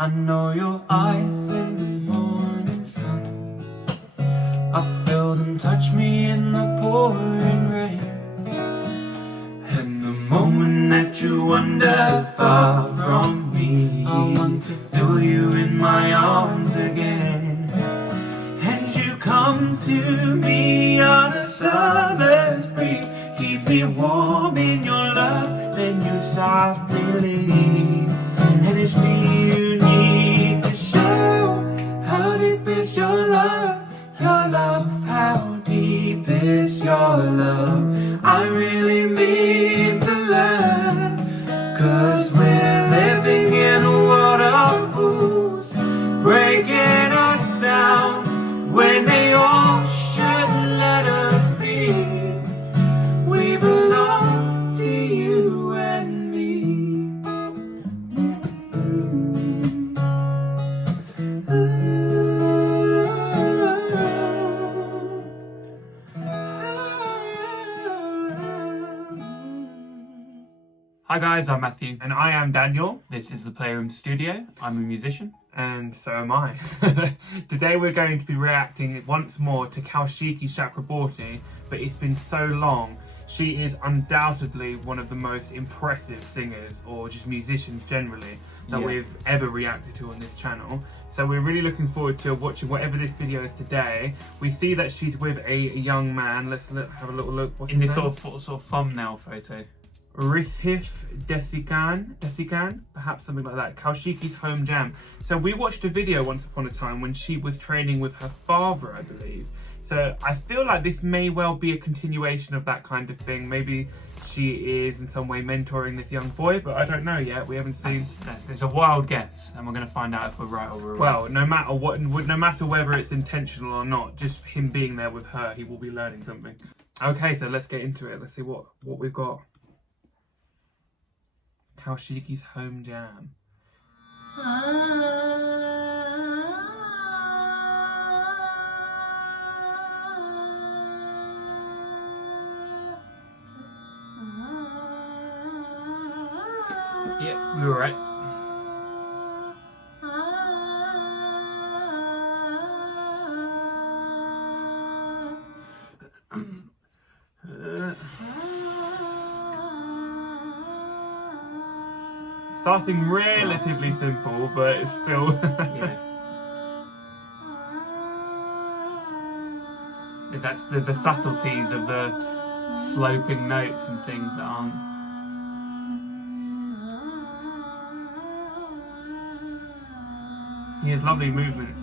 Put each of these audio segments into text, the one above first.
I know your eyes in the morning sun. I feel them touch me in the pouring rain. And the moment that you wander far from me, I want to feel you in my arms again. And you come to me on a summer's breeze, keep me warm in your love, then you softly leave. And it's me you need to show how deep is your love, how deep is your love. I really mean to learn, 'cause we're living in a world of fools, breaking us down when they all should let us be. We belong to you and me. Hi guys, I'm Matthew. And I am Daniel. This is the Playroom Studio. I'm a musician. And so am I. Today we're going to be reacting once more to Kaushiki Chakraborty, but it's been so long. She is undoubtedly one of the most impressive singers, or just musicians generally, that we've ever reacted to on this channel. So we're really looking forward to watching whatever this video is today. We see that she's with a young man. Let's have a little look. What's In his this name? sort of thumbnail photo. Rishith, Desikan, perhaps something like that. Kaushiki's home jam. So we watched a video once upon a time when she was training with her father, I believe. So I feel like this may well be a continuation of that kind of thing. Maybe she is in some way mentoring this young boy, but I don't know yet. We haven't seen. It's a wild guess, and we're going to find out if we're right or we're wrong. Well, no matter what, no matter whether it's intentional or not, just him being there with her, he will be learning something. Okay, so let's get into it. Let's see what we've got. Kaushiki's home jam. Yeah, we were right. Starting relatively simple, but it's still. Yeah. There's the subtleties of the sloping notes and things that aren't. He has lovely movement.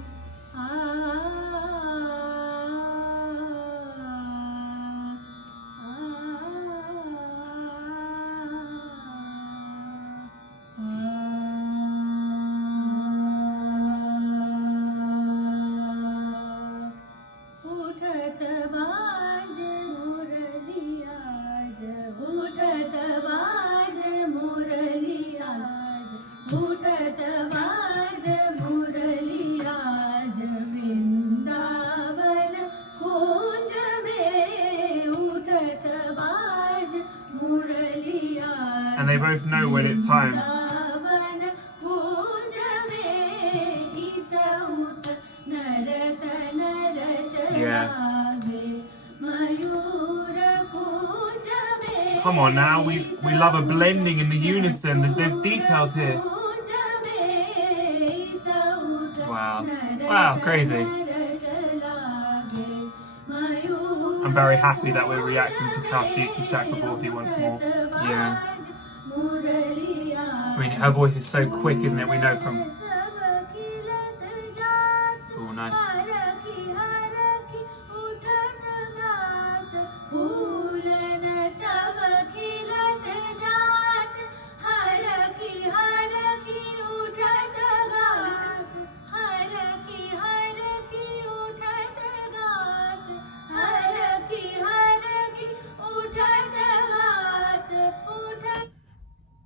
Uthat Baaj Murali aaj Vrindavan Kunj mein Uthat Baaj Murali aaj. And they both know when it's time. Vrindavan Kunj mein Uthat Narat Nar Chalage Mayur Kunj mein. Come on now, we love a blending in the unison. There's details here. Wow, crazy. I'm very happy that we're reacting to Kaushiki Chakraborty once more. Yeah. I mean, her voice is so quick, isn't it? We know from. Oh, nice.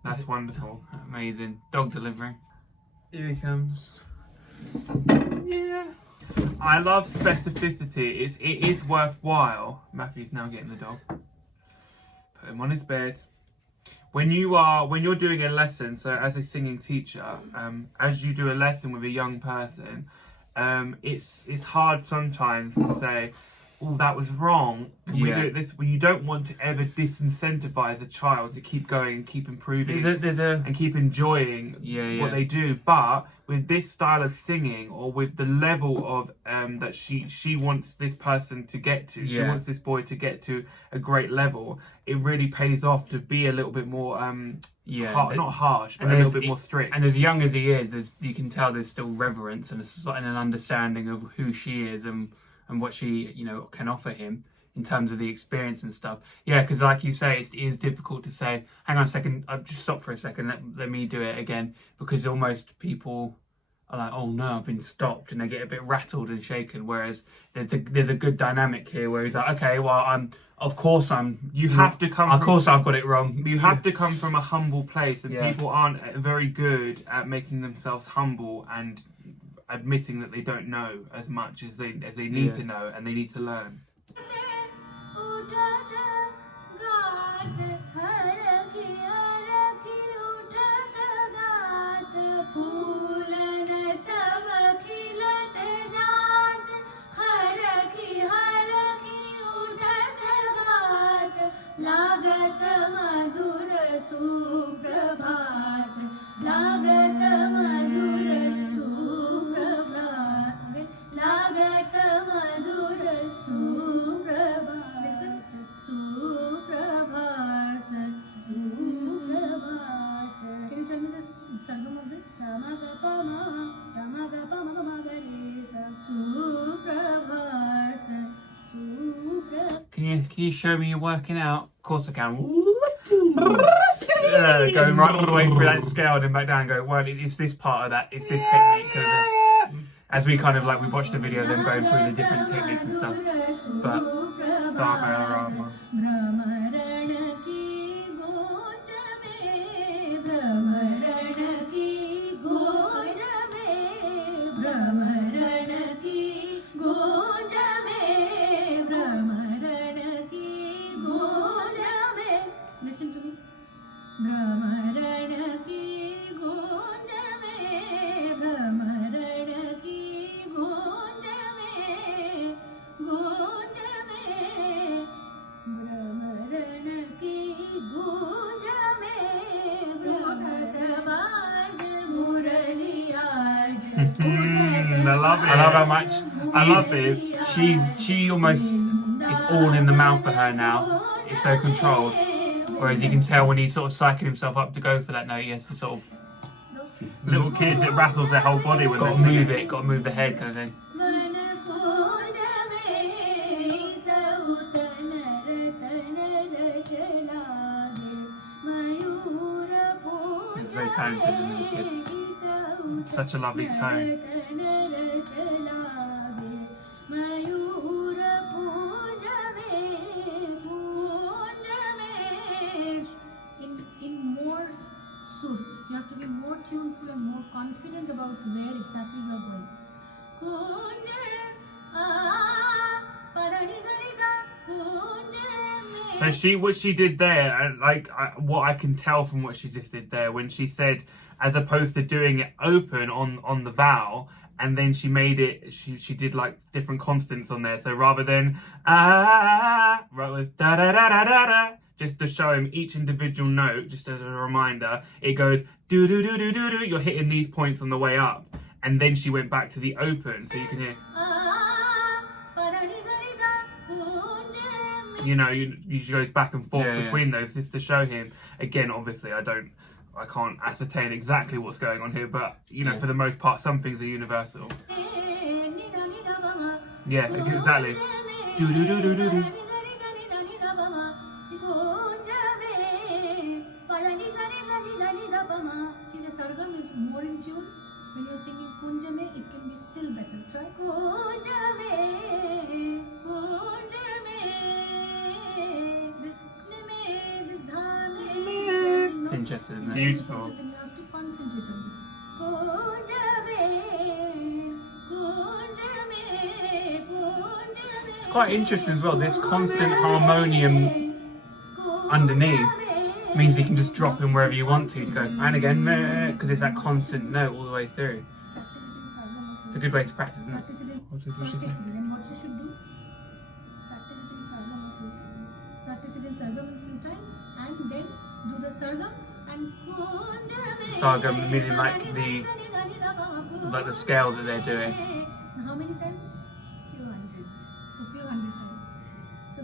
That's wonderful. Amazing. Dog delivery. Here he comes. Yeah. I love specificity. It is worthwhile. Matthew's now getting the dog. Put him on his bed. when you're doing a lesson, so as a singing teacher, as you do a lesson with a young person, it's hard sometimes to say, oh, that was wrong. Can we do it this way? You don't want to ever disincentivize a child to keep going and keep improving and keep enjoying what they do. But with this style of singing, or with the level of that she wants this person to get to, she wants this boy to get to a great level, it really pays off to be a little bit more not harsh, but a little bit more strict. And as young as he is, you can tell there's still reverence and an understanding of who she is and what she, can offer him in terms of the experience and stuff. Yeah, because like you say, it is difficult to say, hang on a second, I've just stopped for a second, let me do it again, because almost people are like, oh no, I've been stopped, and they get a bit rattled and shaken, whereas there's a good dynamic here where he's like, okay, well, of course I've got it wrong. You have to come from a humble place, and people aren't very good at making themselves humble and admitting that they don't know as much as they need to know, and they need to learn. Can you show me you working out? Of course I can. Going right all the way through that scale and then back down and go, well, it's this part of that, it's this technique. As we kind of we watched a video of them going through the different techniques and stuff. But listen to me. I love how much. I love this. She almost is all in the mouth for her now. It's so controlled. Whereas you can tell when he's sort of psyching himself up to go for that note, he has to sort of. Little kids, it rattles their whole body when got to move it. Got to move the head, kind of thing. He's very talented, isn't he, this kid? Such a lovely tone. In more sur, you have to be more tuneful and more confident about where exactly you are going. So what she did there, and what I can tell from what she just did there, when she said, as opposed to doing it open on the vowel, and then she made it, she did different constants on there. So rather than right with da da da da da da, just to show him each individual note, just as a reminder, it goes do do do do do do. You're hitting these points on the way up, and then she went back to the open, so you can hear. She goes back and forth between those, just to show him. Again, obviously, I can't ascertain exactly what's going on here, but for the most part, some things are universal. Yeah, exactly. Do do do do do do. See, the sargam is more in tune. When you're singing kunjame, it can be still better. Try kunjame, kunjame, this name, this dhame. It's interesting, isn't it? Beautiful. You have to concentrate on this. Kunjame, kunjame, kunjame. It's quite interesting as well. This constant harmonium underneath. means you can just drop in wherever you want to go, and again, because it's that constant note all the way through. It's a good way to practice, isn't it? Practice it in What's this? What's she saying? perfectly. Then what you should do? Practice it in sargam a few times, and then do the sargam and Sargam meaning like the scale that they're doing. How many times? Few hundred. So few hundred times. So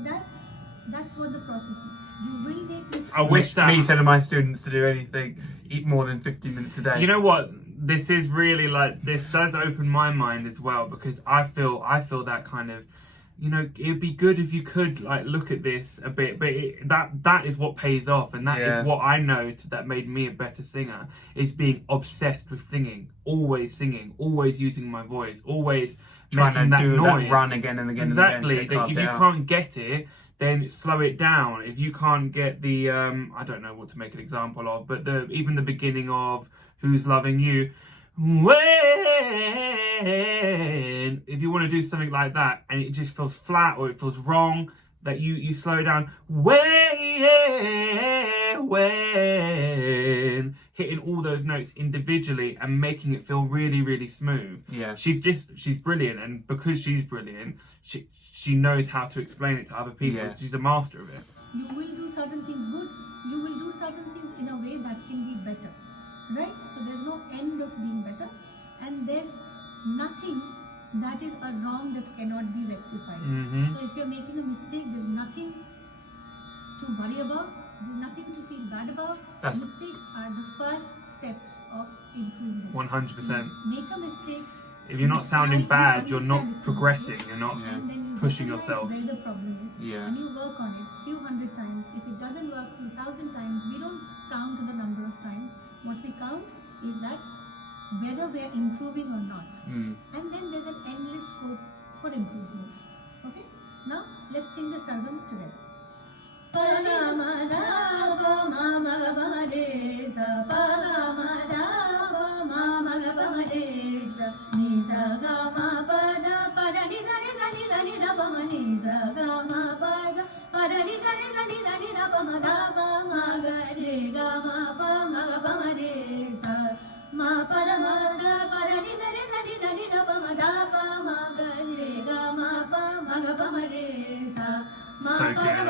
that's what the process is. You will make mistakes. I wish that Me telling my students to do anything, eat more than 15 minutes a day. You know what? This is really like, this does open my mind as well, because I feel that kind of, you know, it'd be good if you could like look at this a bit, but that is what pays off, and that is what I know that made me a better singer, is being obsessed with singing, always using my voice, always trying making to do noise. that run again and again Exactly. and again. If you can't get it, then slow it down. If you can't get the I don't know what to make an example of, but even the beginning of Who's Loving You, when, if you want to do something like that and it just feels flat or it feels wrong, that you slow down, when, hitting all those notes individually and making it feel really, really smooth. Yeah. She's brilliant, and because she's brilliant, she knows how to explain it to other people. Yeah. She's a master of it. You will do certain things good. You will do certain things in a way that can be better. Right? So there's no end of being better, and there's nothing that is a wrong that cannot be rectified. So if you're making a mistake, there's nothing to worry about. There's nothing to feel bad about. Mistakes are the first steps of improvement. 100%. Make a mistake. If you're not sounding bad, you're not understand it's a progressing. mistake, You're not and then you pushing recognize yourself. where the problem is. Yeah. And you work on it few hundred times. If it doesn't work few thousand times, we don't count the number of times. What we count is that whether we are improving or not. And then there's an endless scope for improvement. Okay? Now let's sing the sargam together. So good.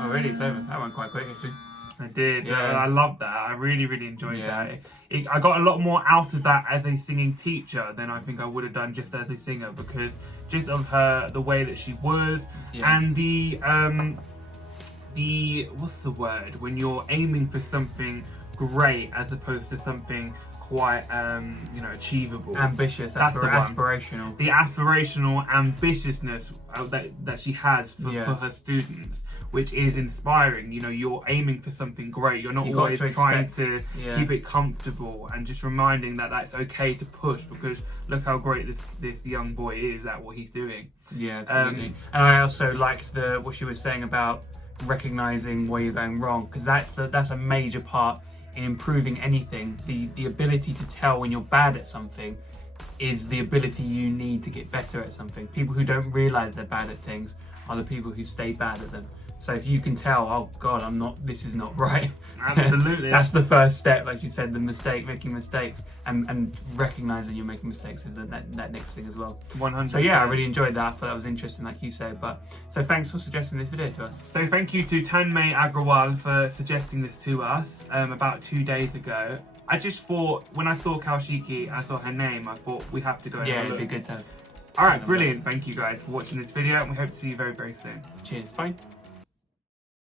Already it's over. That went quite quick actually. I did. Yeah. I love that. I really, really enjoyed Yeah. that. I got a lot more out of that as a singing teacher than I think I would have done just as a singer, because just of the way that she was, and the what's the word, when you're aiming for something great as opposed to something quite achievable, Ambitious, That's the one. aspirational. the aspirational ambitiousness that she has for her students, which is inspiring. You know, you're aiming for something great. You're not You got always to trying expect- to keep it comfortable, and just reminding that that's okay to push, because look how great this young boy is at what he's doing. Yeah, absolutely. And I also liked what she was saying about recognizing where you're going wrong, because that's a major part in improving anything. The ability to tell when you're bad at something is the ability you need to get better at something. People who don't realize they're bad at things are the people who stay bad at them. So if you can tell, oh God, this is not right. Absolutely. That's the first step, like you said, making mistakes, and recognizing you're making mistakes is that next thing as well. 100%. So yeah, I really enjoyed that. I thought that was interesting, like you said. So thanks for suggesting this video to us. So thank you to Tanmay Agrawal for suggesting this to us about 2 days ago. I just thought, when I saw Kaushiki, I saw her name, I thought we have to go and Yeah, have a it'd be look. good to. Alright, brilliant. Thank you guys for watching this video, and we hope to see you very, very soon. Cheers. Bye.